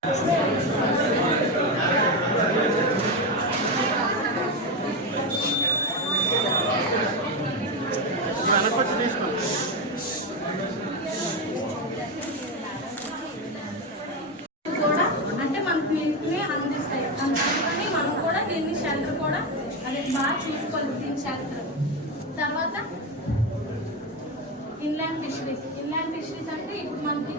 కూడా అంటే మనకు నీటిని అందిస్తాయి. అందుకని మనం కూడా దీన్ని షెల్టర్ కూడా అదే బాగా చూసుకోవాలి దీని షెల్టర్. తర్వాత ఇన్లాండ్ ఫిషరీస్ అంటే ఇప్పుడు మనకి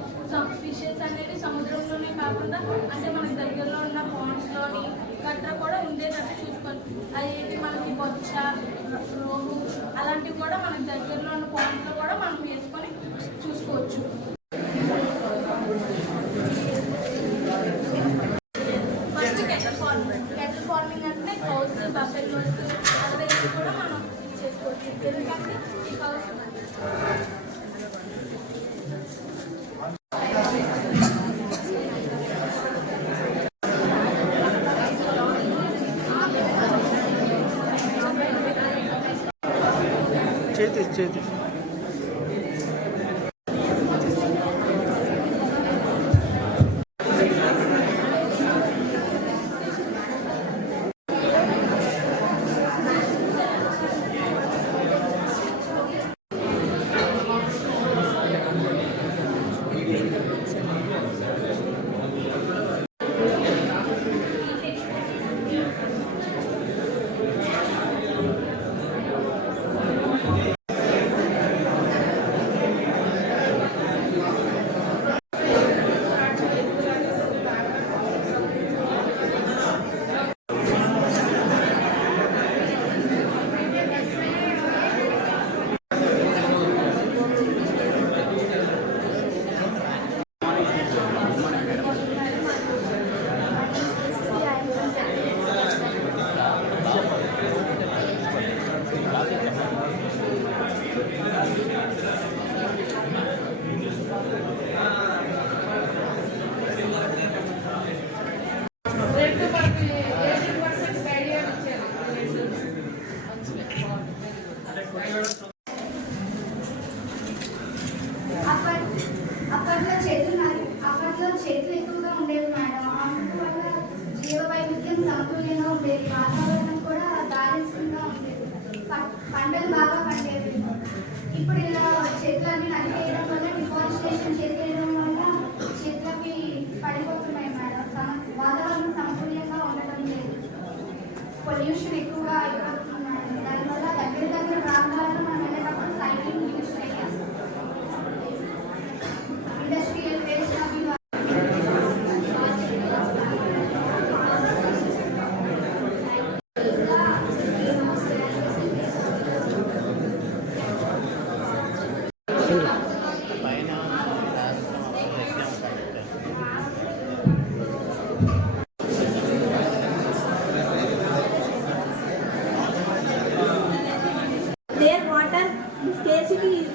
ఫిషెస్ అనేవి సముద్రంలోనే కాకుండా అంటే మనకి దగ్గరలో ఉన్న పాండ్స్లోని గట్రా కూడా ఉండేటట్టు చూసుకోవాలి. అది మనకి బొచ్చ, రోహు అలాంటివి కూడా మనకి దగ్గరలో ఉన్న పాండ్స్లో కూడా మనం వేసుకొని చూసుకోవచ్చు. ఫస్ట్ కెటల్ ఫార్మింగ్ అంటే కౌస్, బఫెలోస్ అలా కూడా మనం చేసుకోవచ్చు. ఎందుకంటే ఈ కౌస్ చేతి అప్పట్లో చెట్లు ఎక్కువగా ఉండేవి మేడం. అందువల్ల జీవ వైవిధ్యం సమతుల్యంగా ఉండేది, వాతావరణం కూడా బ్యాలెన్స్గా ఉండేది, పంటలు బాగా పండేవి. ఇప్పుడు ఇలా చెట్లన్నీ నరికేయడం వల్ల, డిఫారెస్టేషన్ చేసేయడం వల్ల చెట్లకి పడిపోతున్నాయి మేడం. వాతావరణం సమతుల్యంగా ఉండడం లేదు, పొల్యూషన్ ఎక్కువగా అయిపోతుంది మేడం. దానివల్ల దగ్గర ప్రాంతాల్లో మనం వెళ్ళేటప్పుడు సైక్లింగ్ యూజ్ చేయాలి. ఇండస్ట్రియల్ వేస్ట్ అవి Their water scarcity is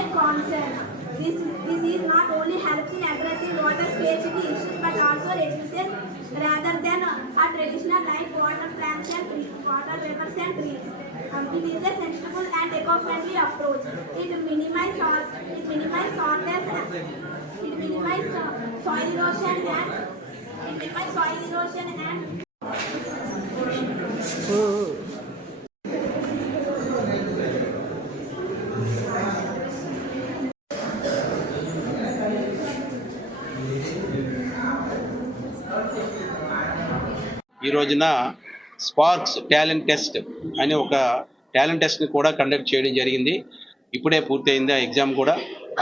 a concern. This is not only helps in addressing water scarcity issues but also reduces rather than a traditional like water plants and water vapors and trees. It is a sensible and eco-friendly approach. It minimizes soil erosion and ఈ రోజున sparks talent test అనే ఒక talent టెస్ట్ని కూడా conduct చేయడం జరిగింది. ఇప్పుడే పూర్తయింది ఆ ఎగ్జామ్ కూడా.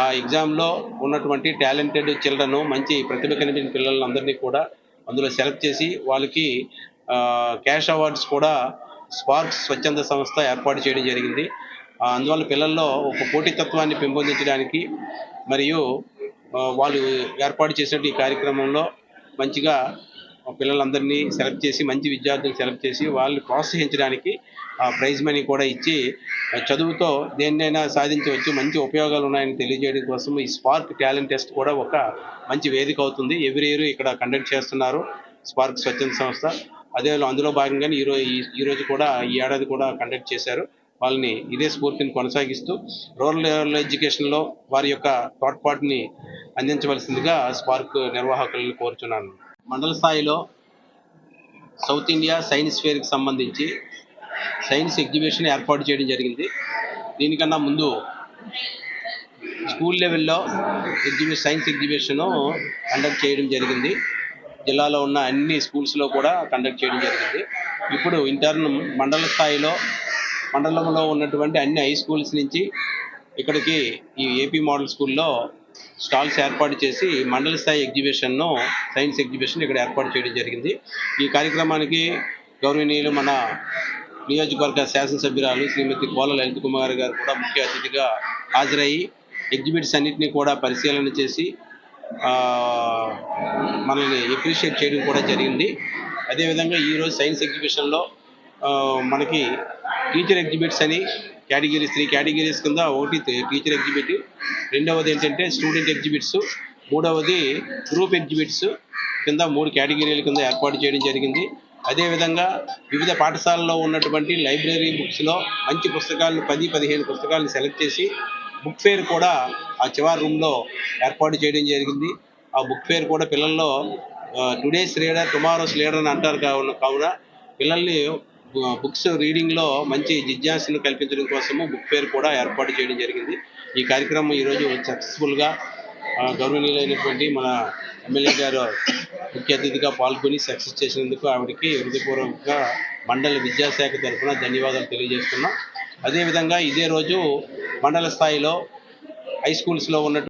ఆ ఎగ్జామ్లో ఉన్నటువంటి టాలెంటెడ్ చిల్డ్రన్, మంచి ప్రతిభ కనిపించిన పిల్లలందరినీ కూడా అందులో సెలెక్ట్ చేసి వాళ్ళకి క్యాష్ అవార్డ్స్ కూడా స్పార్క్స్ స్వచ్ఛంద సంస్థ ఏర్పాటు చేయడం జరిగింది. అందువల్ల పిల్లల్లో ఒక పోటీతత్వాన్ని పెంపొందించడానికి మరియు వాళ్ళు ఏర్పాటు చేసిన ఈ కార్యక్రమంలో మంచిగా పిల్లలందరినీ సెలెక్ట్ చేసి, మంచి విద్యార్థులు సెలెక్ట్ చేసి వాళ్ళని ప్రోత్సహించడానికి ప్రైజ్ మనీ కూడా ఇచ్చి, చదువుతో దేన్నైనా సాధించవచ్చు, మంచి ఉపయోగాలు ఉన్నాయని తెలియజేయడం కోసం ఈ స్పార్క్ టాలెంట్ టెస్ట్ కూడా ఒక మంచి వేదిక అవుతుంది. ఎవ్రీ ఇయర్ ఇక్కడ కండక్ట్ చేస్తున్నారు స్పార్క్ స్వచ్ఛంద సంస్థ. అందులో భాగంగానే ఈ రోజు కూడా, ఈ ఏడాది కూడా కండక్ట్ చేశారు. వాళ్ళని ఇదే స్ఫూర్తిని కొనసాగిస్తూ రూరల్ ఎడ్యుకేషన్లో వారి యొక్క తోడ్పాటుని అందించవలసిందిగా స్పార్క్ నిర్వాహకులను కోరుచున్నాను. మండల స్థాయిలో సౌత్ ఇండియా సైన్స్ ఫేర్కి సంబంధించి సైన్స్ ఎగ్జిబిషన్ ఏర్పాటు చేయడం జరిగింది. దీనికన్నా ముందు స్కూల్ లెవెల్లో సైన్స్ ఎగ్జిబిషన్ కండక్ట్ చేయడం జరిగింది. జిల్లాలో ఉన్న అన్ని స్కూల్స్లో కూడా కండక్ట్ చేయడం జరిగింది. ఇప్పుడు మండల స్థాయిలో మండలంలో ఉన్నటువంటి అన్ని హై స్కూల్స్ నుంచి ఇక్కడికి ఈ ఏపీ మోడల్ స్కూల్లో స్టాల్స్ ఏర్పాటు చేసి మండల స్థాయి సైన్స్ ఎగ్జిబిషన్ ఇక్కడ ఏర్పాటు చేయడం జరిగింది. ఈ కార్యక్రమానికి గౌరవనీయులు మన నియోజకవర్గ శాసనసభ్యురాలు శ్రీమతి కోల లలిత కుమార్ గారు కూడా ముఖ్య అతిథిగా హాజరయ్యి ఎగ్జిబిట్స్ అన్నింటినీ కూడా పరిశీలన చేసి మనల్ని అప్రిషియేట్ చేయడం కూడా జరిగింది. అదేవిధంగా ఈరోజు సైన్స్ ఎగ్జిబిషన్లో మనకి టీచర్ ఎగ్జిబిట్స్ అని కేటగిరీస్ 3 కేటగిరీస్ కింద ఒకటి టీచర్ ఎగ్జిబిట్, రెండవది ఏంటంటే స్టూడెంట్ ఎగ్జిబిట్స్, మూడవది గ్రూప్ ఎగ్జిబిట్స్ కింద 3 కేటగిరీల కింద ఏర్పాటు చేయడం జరిగింది. అదేవిధంగా వివిధ పాఠశాలల్లో ఉన్నటువంటి లైబ్రరీ బుక్స్లో మంచి పుస్తకాలను 10-15 పుస్తకాలను సెలెక్ట్ చేసి బుక్ ఫేర్ కూడా ఆ చివరి రూమ్లో ఏర్పాటు చేయడం జరిగింది. ఆ బుక్ ఫేర్ కూడా పిల్లల్లో టుడేస్ రీడర్ టుమారోస్ లీడర్ అని అంటారు కావున పిల్లల్ని బుక్స్ రీడింగ్లో మంచి జిజ్ఞాసను కల్పించడం కోసము బుక్ ఫేర్ కూడా ఏర్పాటు చేయడం జరిగింది. ఈ కార్యక్రమం ఈరోజు సక్సెస్ఫుల్గా గౌరవనీయులైనటువంటి మన ఎమ్మెల్యే గారు ముఖ్య అతిథిగా పాల్గొని సక్సెస్ చేసినందుకు ఆవిడకి హృదయపూర్వకంగా మండల విద్యాశాఖ తరఫున ధన్యవాదాలు తెలియజేస్తున్నాం. అదేవిధంగా ఇదే రోజు మండల స్థాయిలో హై స్కూల్స్లో ఉన్నటువంటి